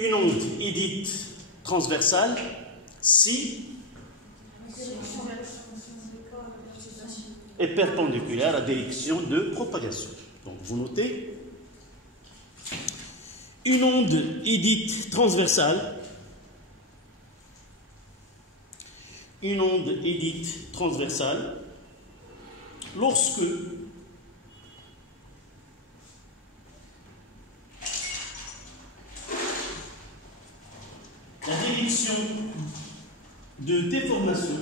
une onde est dite transversale si est perpendiculaire à la direction de propagation. Donc vous notez, une onde est dite transversale. Une onde est dite transversale lorsque la direction de déformation,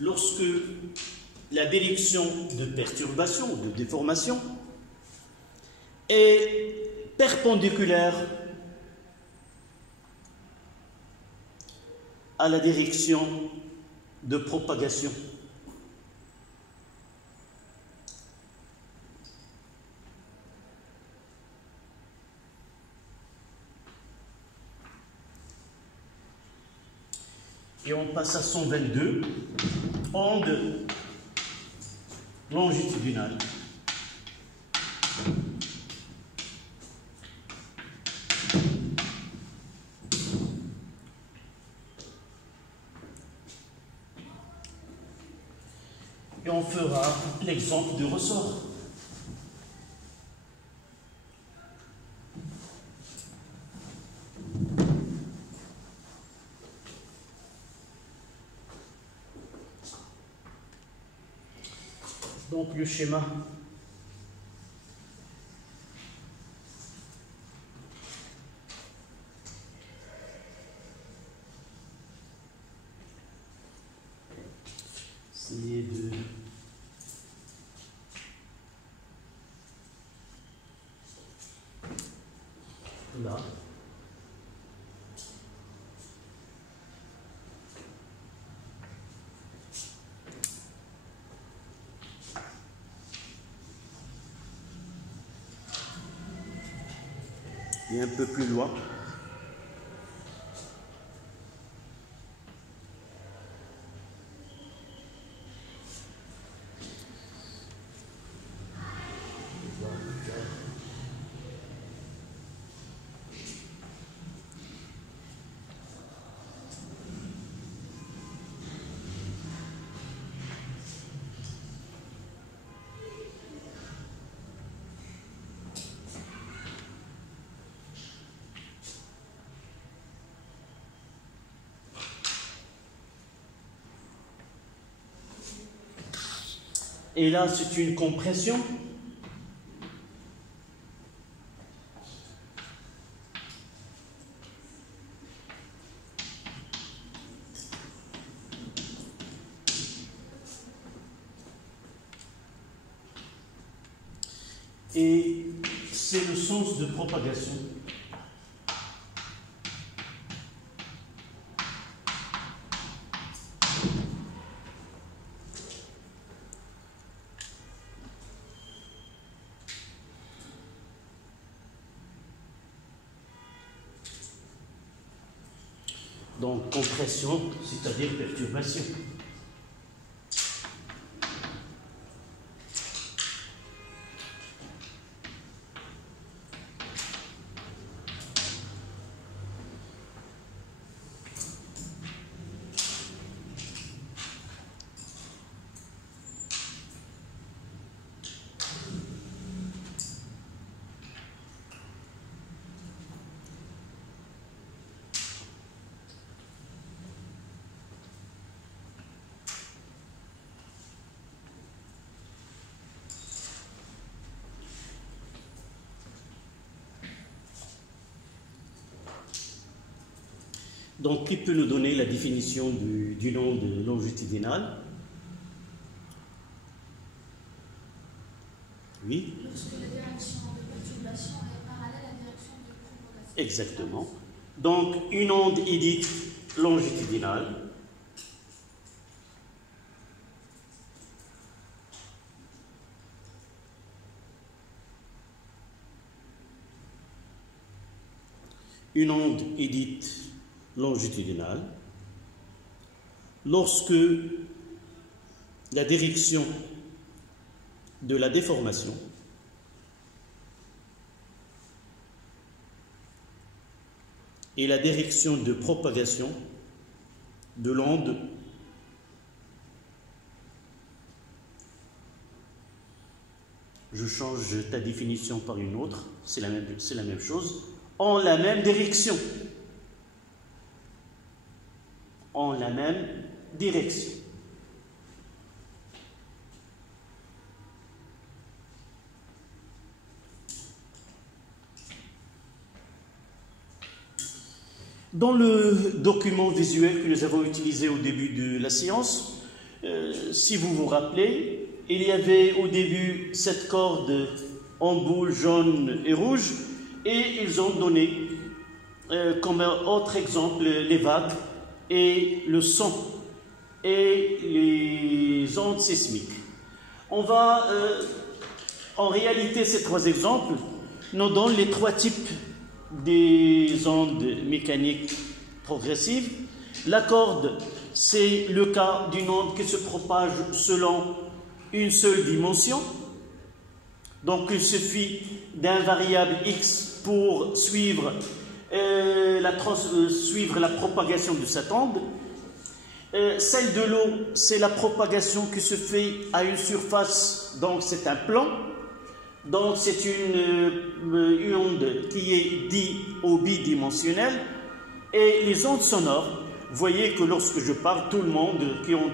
lorsque la direction de perturbation ou de déformation est perpendiculaire à la direction de propagation. Et on passe à 122, onde longitudinale. Et on fera l'exemple de ressort. Donc le schéma. Essayez de là. Et un peu plus loin. Et là, c'est une compression. Et c'est le sens de propagation. Donc, compression, c'est-à-dire perturbation. Donc, qui peut nous donner la définition d'une onde longitudinale? Oui. Lorsque la direction de perturbation est parallèle à la direction de propagation. Exactement. Donc, une onde est dite longitudinale. Une onde est dite longitudinale lorsque la direction de la déformation et la direction de propagation de l'onde je change ta définition par une autre, c'est la même chose, en la même direction. En la même direction. Dans le document visuel que nous avons utilisé au début de la séance, si vous vous rappelez, il y avait au début cette corde en boule jaune et rouge, et ils ont donné comme autre exemple les vagues et le son et les ondes sismiques. On va, en réalité, ces trois exemples nous donnent les trois types des ondes mécaniques progressives. La corde, c'est le cas d'une onde qui se propage selon une seule dimension. Donc il suffit d'un variable x pour suivre la propagation de cette onde. Celle de l'eau, c'est la propagation qui se fait à une surface, donc c'est un plan. Donc c'est une onde qui est di ou bidimensionnelle. Et les ondes sonores, vous voyez que lorsque je parle, tout le monde qui ont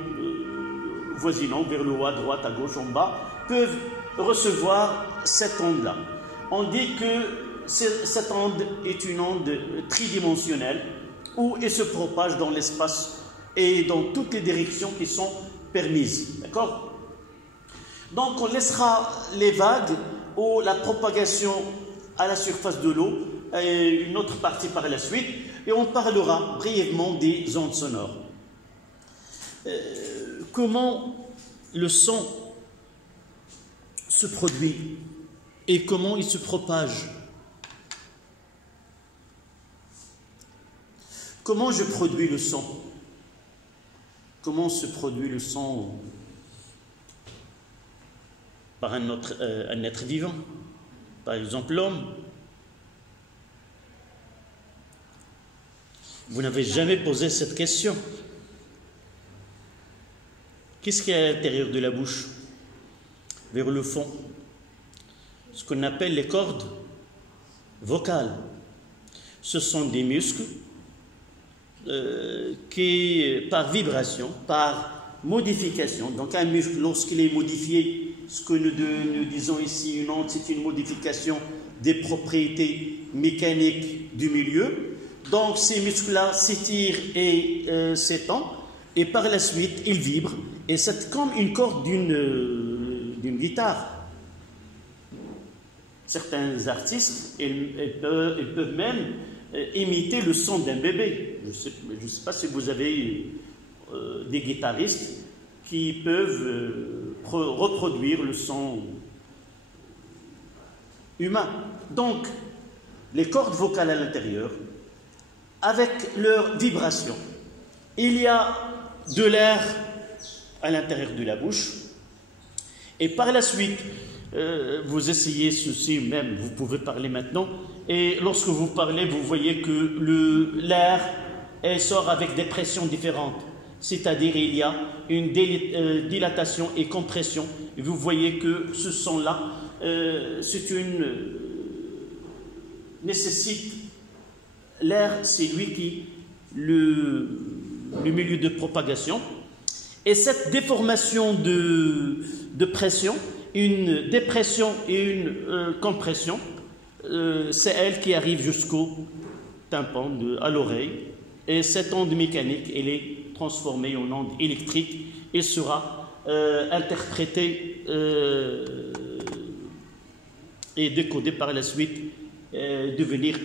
voisinant vers le haut, à droite, à gauche, en bas, peuvent recevoir cette onde-là. On dit que cette onde est une onde tridimensionnelle où elle se propage dans l'espace et dans toutes les directions qui sont permises. D'accord? Donc on laissera les vagues ou la propagation à la surface de l'eau, une autre partie par la suite, et on parlera brièvement des ondes sonores. Comment le son se produit et comment il se propage? Comment je produis le son? Comment se produit le son par un être vivant? Par exemple, l'homme. Vous n'avez jamais posé cette question. Qu'est-ce qu'il y a à l'intérieur de la bouche? Vers le fond. Ce qu'on appelle les cordes vocales. Ce sont des muscles qui, par vibration, par modification, donc un muscle, lorsqu'il est modifié, ce que nous disons ici, une onde, c'est une modification des propriétés mécaniques du milieu. Donc ces muscles-là s'étirent et s'étendent, et par la suite, ils vibrent, et c'est comme une corde d'une guitare. Certains artistes, ils peuvent même imiter le son d'un bébé. Je ne sais pas si vous avez des guitaristes qui peuvent reproduire le son humain. Donc, les cordes vocales à l'intérieur, avec leur vibration, il y a de l'air à l'intérieur de la bouche, et par la suite, vous essayez ceci même, vous pouvez parler maintenant, et lorsque vous parlez, vous voyez que l'air sort avec des pressions différentes, c'est-à-dire il y a une dilatation et compression, et vous voyez que ce son-là, nécessite l'air, c'est lui qui le milieu de propagation, et cette déformation de pression, une dépression et une compression, c'est elle qui arrive jusqu'au tympan, à l'oreille, et cette onde mécanique, elle est transformée en onde électrique et sera interprétée et décodée par la suite, devenir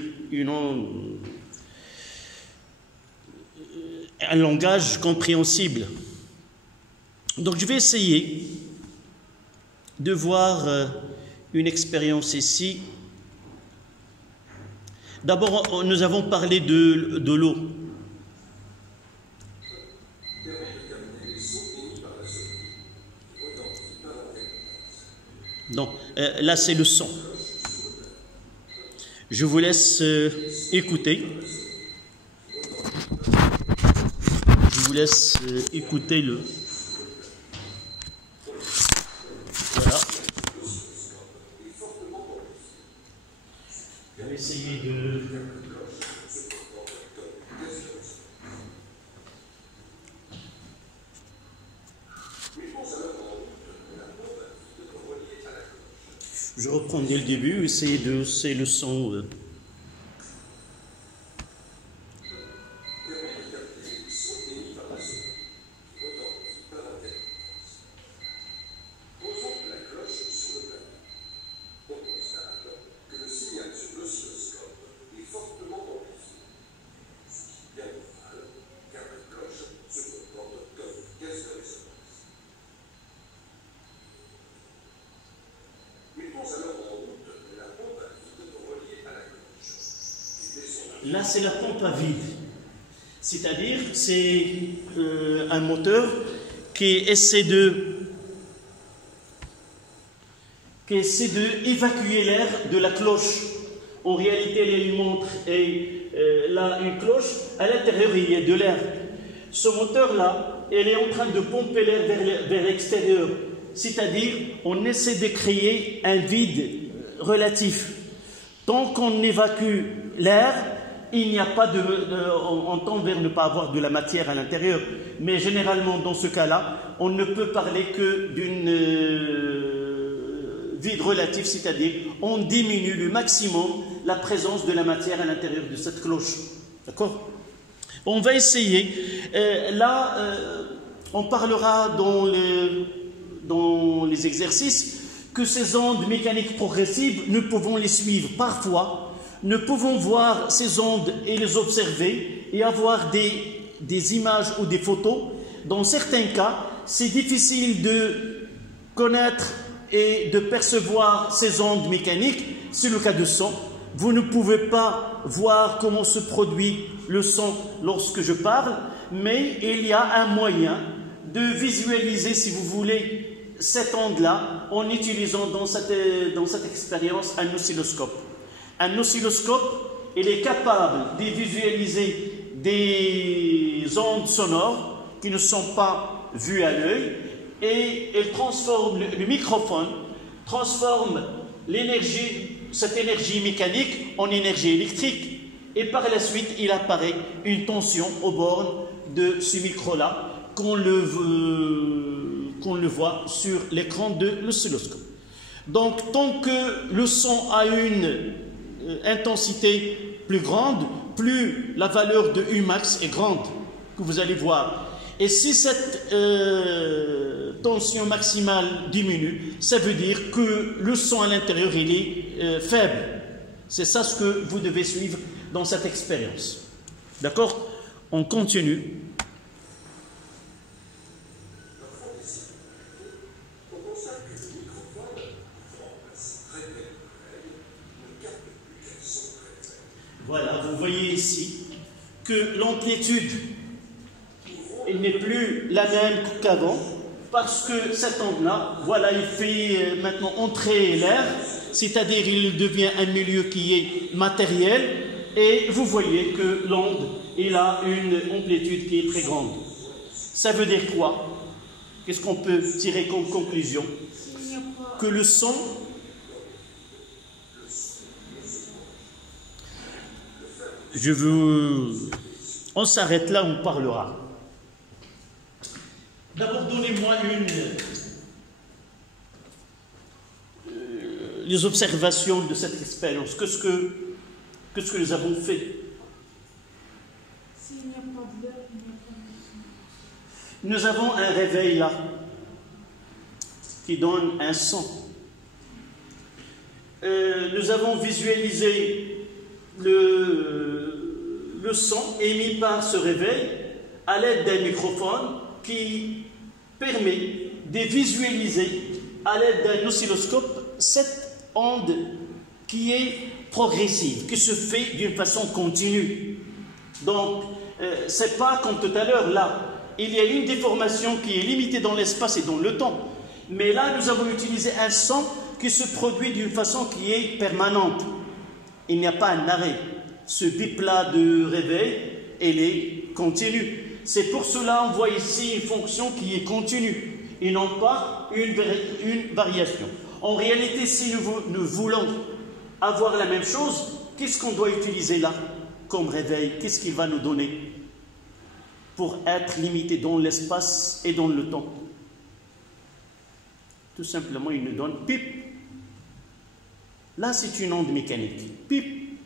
un langage compréhensible. Donc je vais essayer de voir une expérience ici. D'abord, nous avons parlé de l'eau. Donc, là, c'est le son. Je vous laisse écouter. vous laisse écouter le... Voilà. Je vais essayer de... Je reprends dès le début, essayer de hausser le son. Là, c'est la pompe à vide. C'est-à-dire, c'est un moteur qui essaie d'évacuer l'air de la cloche. En réalité, il y a une montre et là, une cloche. À l'intérieur, il y a de l'air. Ce moteur-là, il est en train de pomper l'air vers l'extérieur. C'est-à-dire, on essaie de créer un vide relatif. Tant qu'on évacue l'air, il n'y a pas on tend vers ne pas avoir de la matière à l'intérieur. Mais généralement, dans ce cas-là, on ne peut parler que d'une vide relatif, c'est-à-dire on diminue le maximum la présence de la matière à l'intérieur de cette cloche. D'accord? On va essayer. On parlera dans les exercices que ces ondes mécaniques progressives, nous pouvons les suivre parfois. Nous pouvons voir ces ondes et les observer et avoir des images ou des photos. Dans certains cas, c'est difficile de connaître et de percevoir ces ondes mécaniques. C'est le cas de son. Vous ne pouvez pas voir comment se produit le son lorsque je parle, mais il y a un moyen de visualiser, si vous voulez, cette onde-là en utilisant dans cette expérience un oscilloscope. Un oscilloscope, il est capable de visualiser des ondes sonores qui ne sont pas vues à l'œil et il transforme, le microphone transforme cette énergie mécanique en énergie électrique et par la suite il apparaît une tension aux bornes de ce micro-là qu'on le voit sur l'écran de l'oscilloscope. Donc tant que le son a une intensité plus grande, plus la valeur de Umax est grande, que vous allez voir. Et si cette tension maximale diminue, ça veut dire que le son à l'intérieur il est faible. C'est ça ce que vous devez suivre dans cette expérience. D'accord? On continue. Voilà, vous voyez ici que l'amplitude n'est plus la même qu'avant parce que cette onde-là, voilà, il fait maintenant entrer l'air, c'est-à-dire il devient un milieu qui est matériel et vous voyez que l'onde, il a une amplitude qui est très grande. Ça veut dire quoi? Qu'est-ce qu'on peut tirer comme conclusion? Que le son... On s'arrête là, on parlera. D'abord, donnez-moi les observations de cette expérience. Qu'est-ce que nous avons fait? Nous avons un réveil là, qui donne un son. Nous avons visualisé le son émis par ce réveil à l'aide d'un microphone qui permet de visualiser à l'aide d'un oscilloscope cette onde qui est progressive, qui se fait d'une façon continue. Donc, c'est pas comme tout à l'heure, là, il y a une déformation qui est limitée dans l'espace et dans le temps. Mais là, nous avons utilisé un son qui se produit d'une façon qui est permanente. Il n'y a pas un arrêt. Ce bip-là de réveil, il est continu. C'est pour cela on voit ici une fonction qui est continue et non pas une variation. En réalité, si nous voulons avoir la même chose, qu'est-ce qu'on doit utiliser là comme réveil? Qu'est-ce qu'il va nous donner pour être limité dans l'espace et dans le temps? Tout simplement, il nous donne pip. Là, c'est une onde mécanique. Pip.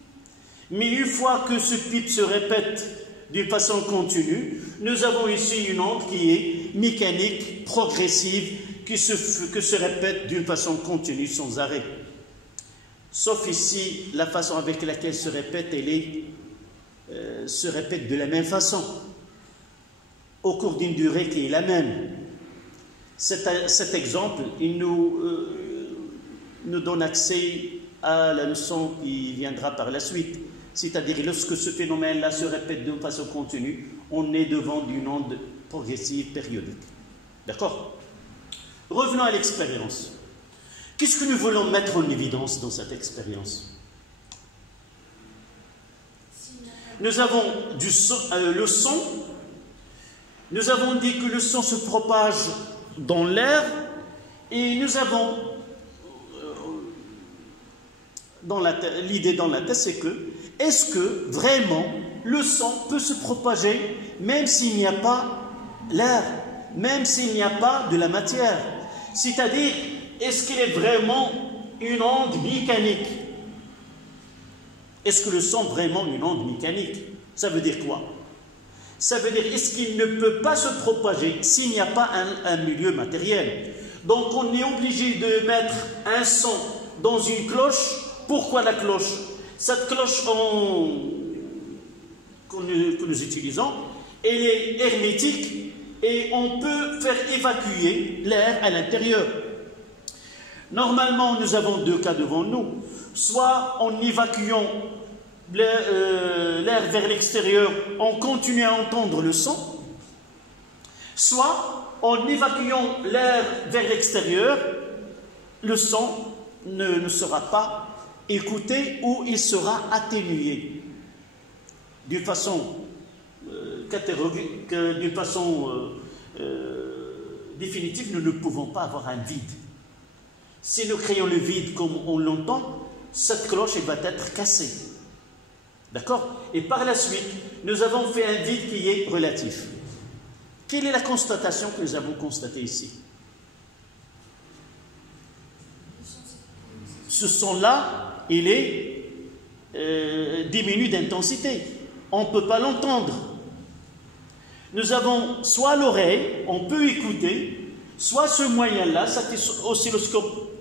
Mais une fois que ce pip se répète d'une façon continue, nous avons ici une onde qui est mécanique, progressive, que se répète d'une façon continue, sans arrêt. Sauf ici, la façon avec laquelle se répète, se répète de la même façon, au cours d'une durée qui est la même. Cet exemple, il nous donne accès à la leçon qui viendra par la suite. C'est-à-dire, lorsque ce phénomène-là se répète d'une façon continue, on est devant une onde progressive périodique. D'accord? Revenons à l'expérience. Qu'est-ce que nous voulons mettre en évidence dans cette expérience? Nous avons le son. Nous avons dit que le son se propage dans l'air et nous avons l'idée dans la tête, c'est que est-ce que vraiment le son peut se propager même s'il n'y a pas l'air, même s'il n'y a pas de la matière? C'est-à-dire, est-ce qu'il est vraiment une onde mécanique? Est-ce que le son est vraiment une onde mécanique? Ça veut dire quoi? Ça veut dire, est-ce qu'il ne peut pas se propager s'il n'y a pas un milieu matériel? Donc on est obligé de mettre un son dans une cloche. Pourquoi la cloche? Cette cloche que nous utilisons, elle est hermétique et on peut faire évacuer l'air à l'intérieur. Normalement, nous avons deux cas devant nous. Soit en évacuant l'air vers l'extérieur, on continue à entendre le son, soit en évacuant l'air vers l'extérieur, le son ne sera pas écouté ou il sera atténué. D'une façon catégorique, d'une façon définitive, nous ne pouvons pas avoir un vide. Si nous créons le vide comme on l'entend, cette cloche elle va être cassée. D'accord? Et par la suite, nous avons fait un vide qui est relatif. Quelle est la constatation que nous avons constatée ici? Ce son-là, il est diminué d'intensité. On ne peut pas l'entendre. Nous avons soit l'oreille, on peut écouter, soit ce moyen-là, cet oscilloscope.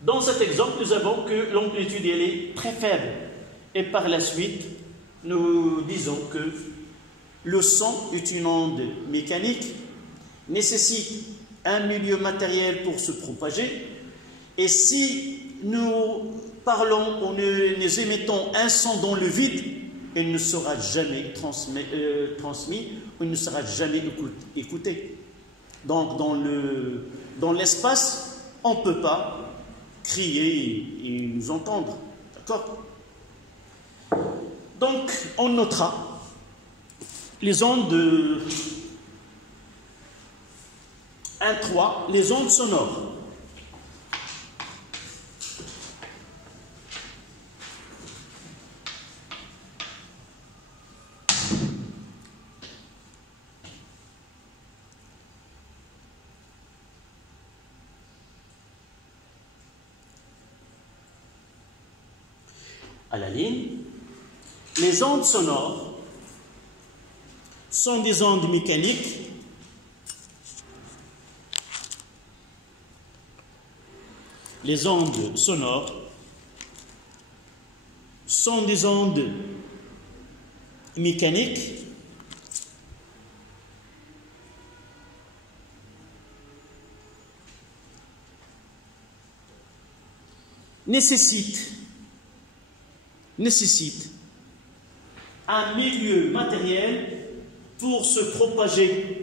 Dans cet exemple, nous avons que l'amplitude elle est très faible. Et par la suite, nous disons que le son est une onde mécanique, nécessite un milieu matériel pour se propager. Et si nous parlons ou nous émettons un son dans le vide, il ne sera jamais transmis ou il ne sera jamais écouté. Donc, dans l'espace, on ne peut pas crier et nous entendre. D'accord? Donc, on notera les ondes 1,3, les ondes sonores. À la ligne, les ondes sonores sont des ondes mécaniques les ondes sonores sont des ondes mécaniques nécessitent un milieu matériel pour se propager.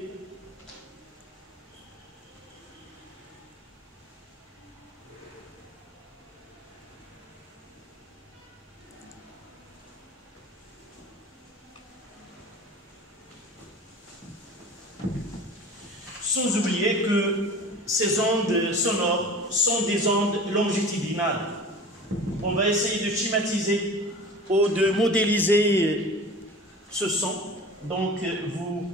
Sans oublier que ces ondes sonores sont des ondes longitudinales. On va essayer de schématiser ou de modéliser ce son. Donc, vous...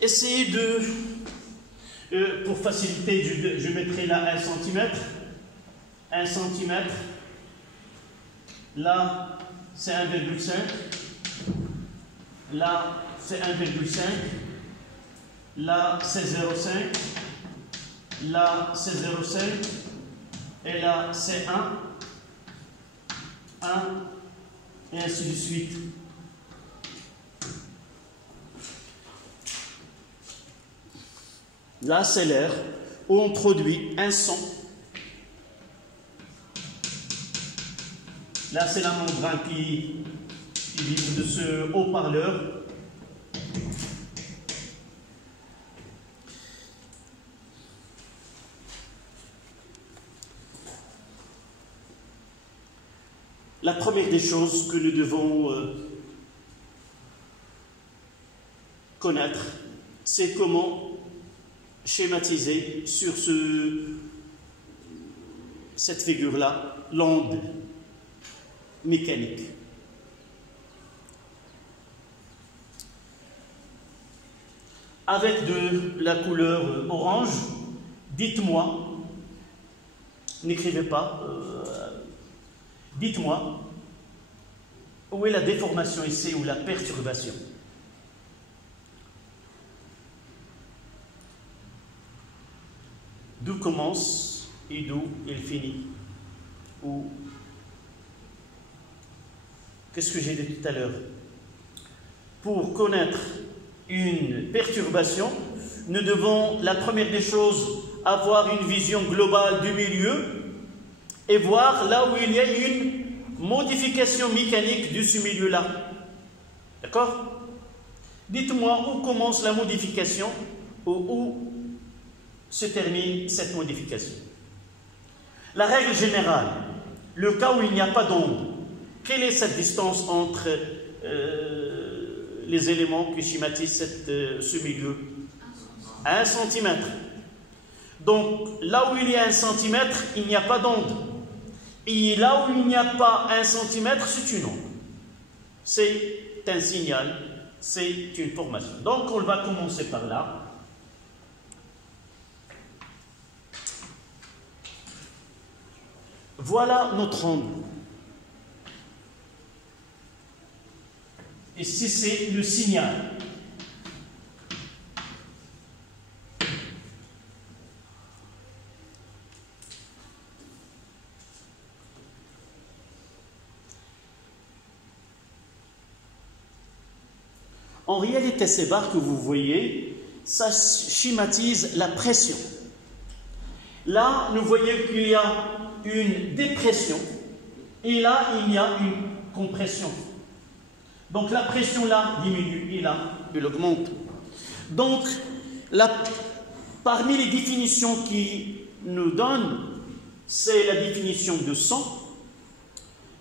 Essayez de, pour faciliter, je mettrai là 1 cm. 1 cm. Là, c'est 1,5. Là, c'est 1,5. Là, c'est 0,5. Là, c'est 0,5. Et là, c'est 1. 1. Et ainsi de suite. Là, c'est l'air où on produit un son. Là, c'est la membrane qui vibre de ce haut-parleur. La première des choses que nous devons connaître, c'est comment schématiser sur cette figure-là l'onde mécanique. Avec de la couleur orange, dites-moi, n'écrivez pas, dites-moi où est la déformation ici ou la perturbation. D'où commence et d'où il finit. Ou qu'est-ce que j'ai dit tout à l'heure? Pour connaître une perturbation, nous devons, la première des choses, avoir une vision globale du milieu et voir là où il y a une modification mécanique de ce milieu-là. D'accord? Dites-moi où commence la modification ou où se termine cette modification. La règle générale, le cas où il n'y a pas d'onde, quelle est cette distance entre les éléments qui schématisent ce milieu? 1 cm. Donc, là où il y a 1 cm, il n'y a pas d'onde. Et là où il n'y a pas 1 cm, c'est une onde. C'est un signal, c'est une formation. Donc, on va commencer par là. Voilà notre onde. Ici, c'est le signal. En réalité, ces barres que vous voyez, ça schématise la pression. Là, nous voyons qu'il y a une dépression et là, il y a une compression. Donc, la pression là diminue et là, elle augmente. Donc, parmi les définitions qui nous donnent, c'est la définition de son.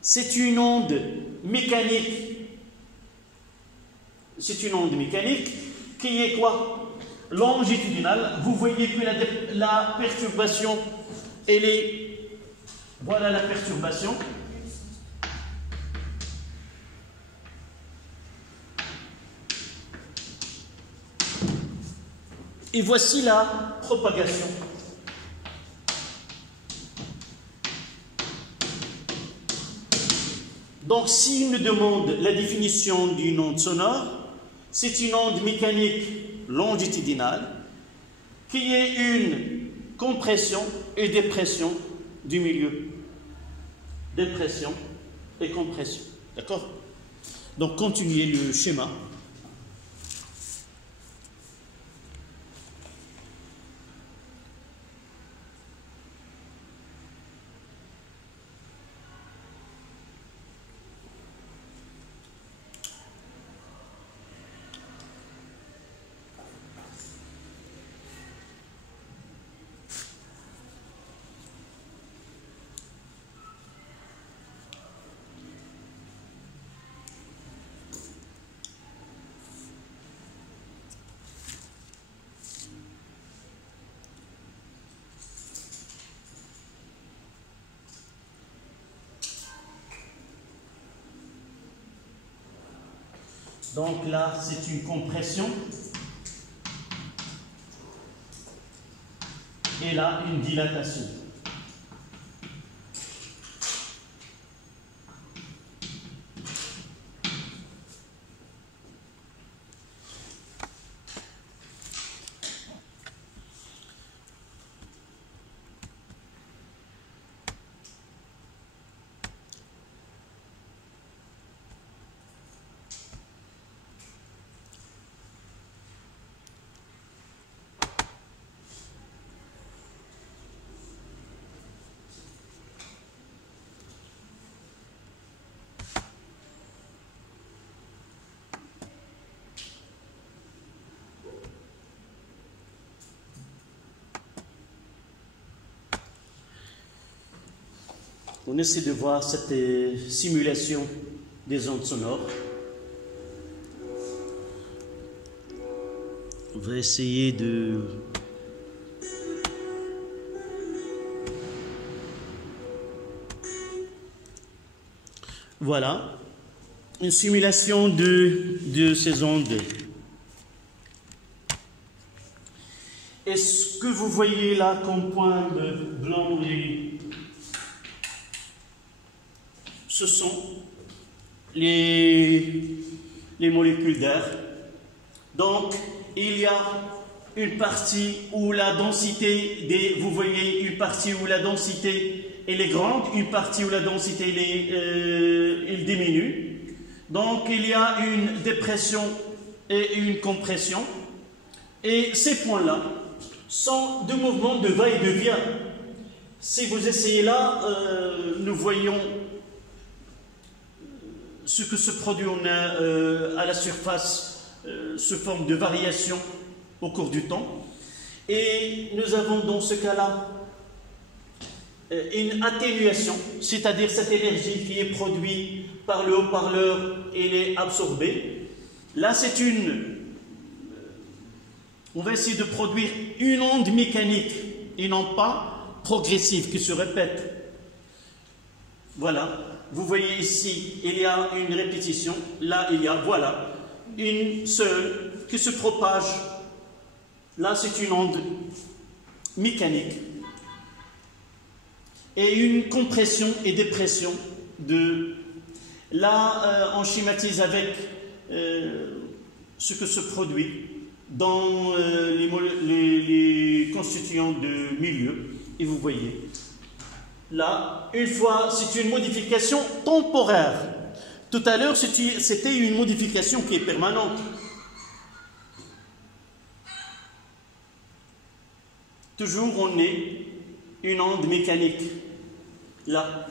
C'est une onde mécanique. C'est une onde mécanique qui est quoi? Longitudinale. Vous voyez que la perturbation, elle est... Voilà la perturbation. Et voici la propagation. Donc, s'il nous demande la définition d'une onde sonore, c'est une onde mécanique longitudinale qui est une compression et dépression du milieu. Dépression et compression. D'accord? Donc, continuez le schéma. Donc là, c'est une compression. Et là, une dilatation. On essaie de voir cette simulation des ondes sonores. On va essayer de... Voilà, une simulation de ces ondes. Et ce que vous voyez là comme point blanc et... Ce sont les molécules d'air. Donc, il y a une partie où la densité vous voyez une partie où la densité elle est grande, une partie où la densité elle diminue. Donc, il y a une dépression et une compression. Et ces points-là sont deux mouvements de va et de vient. Si vous essayez là, nous voyons ce que se produit à la surface sous forme de variation au cours du temps. Et nous avons dans ce cas-là une atténuation, c'est-à-dire cette énergie qui est produite par le haut-parleur, elle est absorbée. Là, c'est on va essayer de produire une onde mécanique et non pas progressive qui se répète. Voilà. Vous voyez ici, il y a une répétition. Là, il y a, voilà, une seule qui se propage. Là, c'est une onde mécanique. Et une compression et dépression de... Là, on schématise avec ce que se produit dans les constituants de milieu. Et vous voyez... Là, une fois, c'est une modification temporaire. Tout à l'heure, c'était une modification qui est permanente. Toujours, on est une onde mécanique. Là.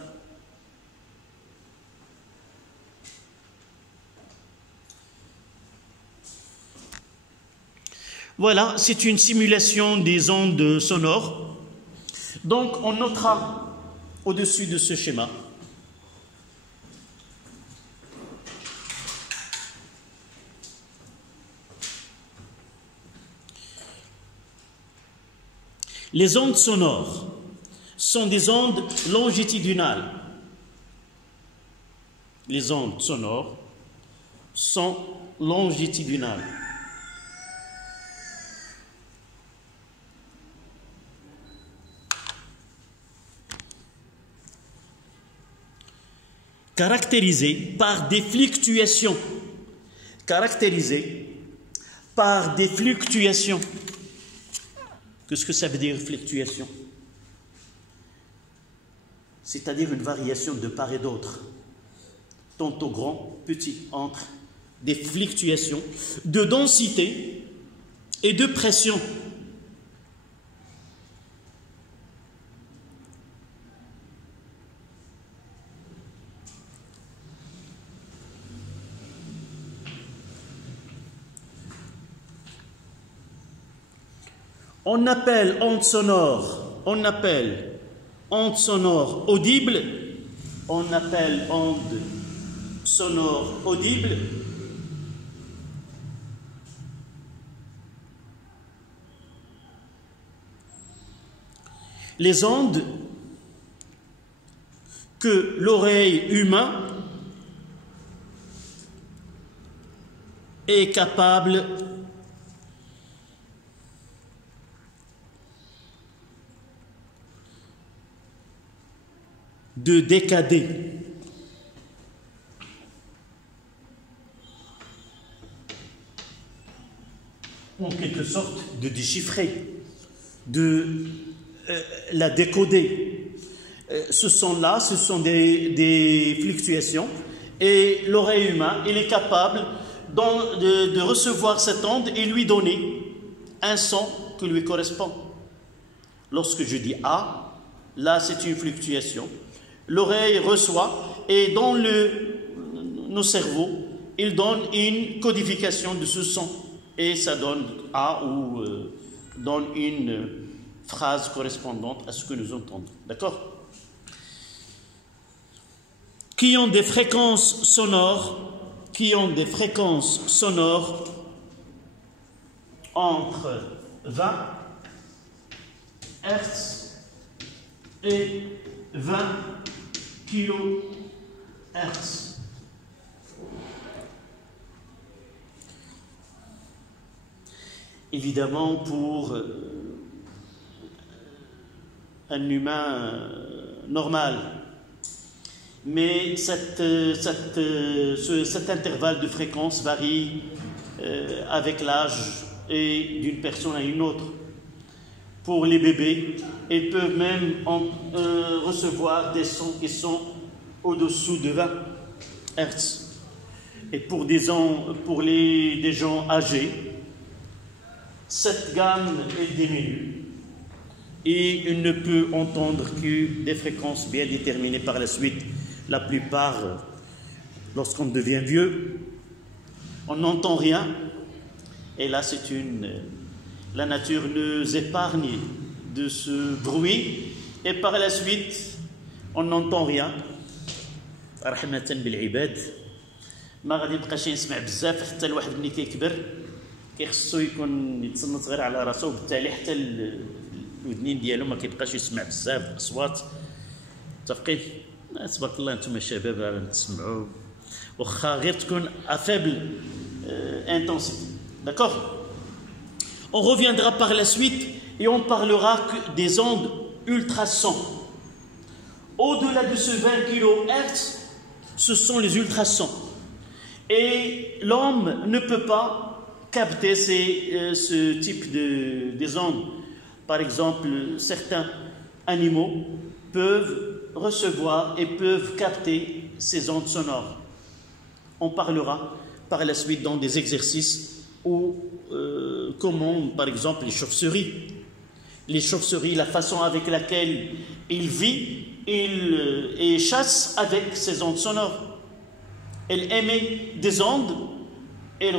Voilà, c'est une simulation des ondes sonores. Donc, on notera au-dessus de ce schéma les ondes sonores sont des ondes longitudinales. Les ondes sonores sont longitudinales. Caractérisées par des fluctuations. Caractérisées par des fluctuations. Qu'est-ce que ça veut dire, fluctuation? C'est-à-dire une variation de part et d'autre, tantôt grand, petit, entre des fluctuations de densité et de pression. On appelle onde sonore audible, on appelle onde sonore audible. Les ondes que l'oreille humaine est capable de décader en quelque sorte de déchiffrer, de la décoder. Ce sont des fluctuations et l'oreille humaine, il est capable de recevoir cette onde et lui donner un son qui lui correspond. Lorsque je dis A, là c'est une fluctuation. L'oreille reçoit et dans nos cerveaux, il donne une codification de ce son et ça donne A ou donne une phrase correspondante à ce que nous entendons. D'accord? Qui ont des fréquences sonores entre 20 Hz et 20 kHz. Évidemment, pour un humain normal, mais cet intervalle de fréquence varie avec l'âge et d'une personne à une autre. Pour les bébés, ils peuvent même recevoir des sons qui sont au-dessous de 20 Hz. Et pour des gens âgés, cette gamme est diminue et il ne peut entendre que des fréquences bien déterminées par la suite. La plupart, lorsqu'on devient vieux, on n'entend rien. Et là, la nature nous épargne de ce bruit. Et par la suite, on n'entend rien. رحمة بالعباد ما غادي يبقاش يسمع بزاف حتى الواحد ملي كيكبر كيخصو يكون يتصنت غير على راسو وبالتالي حتى الودنين ديالو ما كيبقاش يسمع بزاف الاصوات. متفقين؟ تبارك الله انتم الشباب راه تسمعوا واخا غير تكون افابل intensité. D'accord? On reviendra par la suite et on parlera des ondes ultrasons. Au-delà de ce 20 kHz, ce sont les ultrasons. Et l'homme ne peut pas capter ce type des ondes. Par exemple, certains animaux peuvent recevoir et peuvent capter ces ondes sonores. On parlera par la suite dans des exercices où, comment, par exemple, les chauves-souris. Les chauves-souris, la façon avec laquelle ils vivent, ils chassent avec ces ondes sonores. Elle émet des ondes, et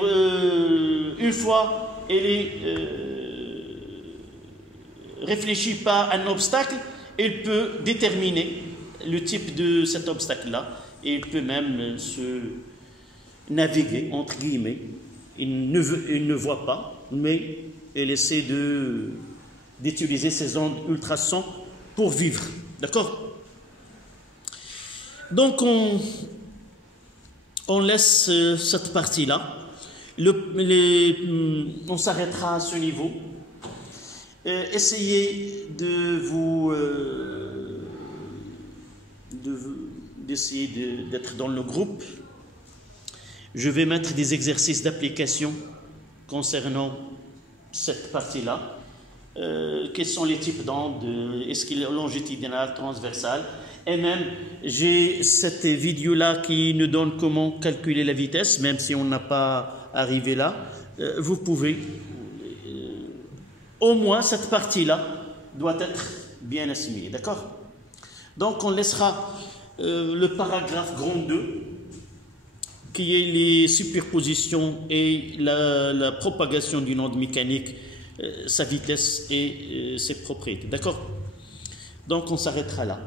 une fois elle réfléchit pas à un obstacle, elle peut déterminer le type de cet obstacle-là, et il peut même se naviguer, entre guillemets. Il ne voit pas, mais elle essaie d'utiliser ces ondes ultrasons pour vivre. D'accord? Donc on laisse cette partie-là. On s'arrêtera à ce niveau. Essayez d'essayer d'être dans le groupe. Je vais mettre des exercices d'application concernant cette partie-là. Quels sont les types d'ondes? Est-ce qu'il est longitudinal, transversal? Et même, j'ai cette vidéo-là qui nous donne comment calculer la vitesse, même si on n'a pas arrivé là. Vous pouvez, au moins cette partie-là doit être bien assimilée, d'accord? Donc on laissera le paragraphe grand 2, qui est les superpositions et la propagation d'une onde mécanique, sa vitesse et ses propriétés, d'accord? Donc on s'arrêtera là.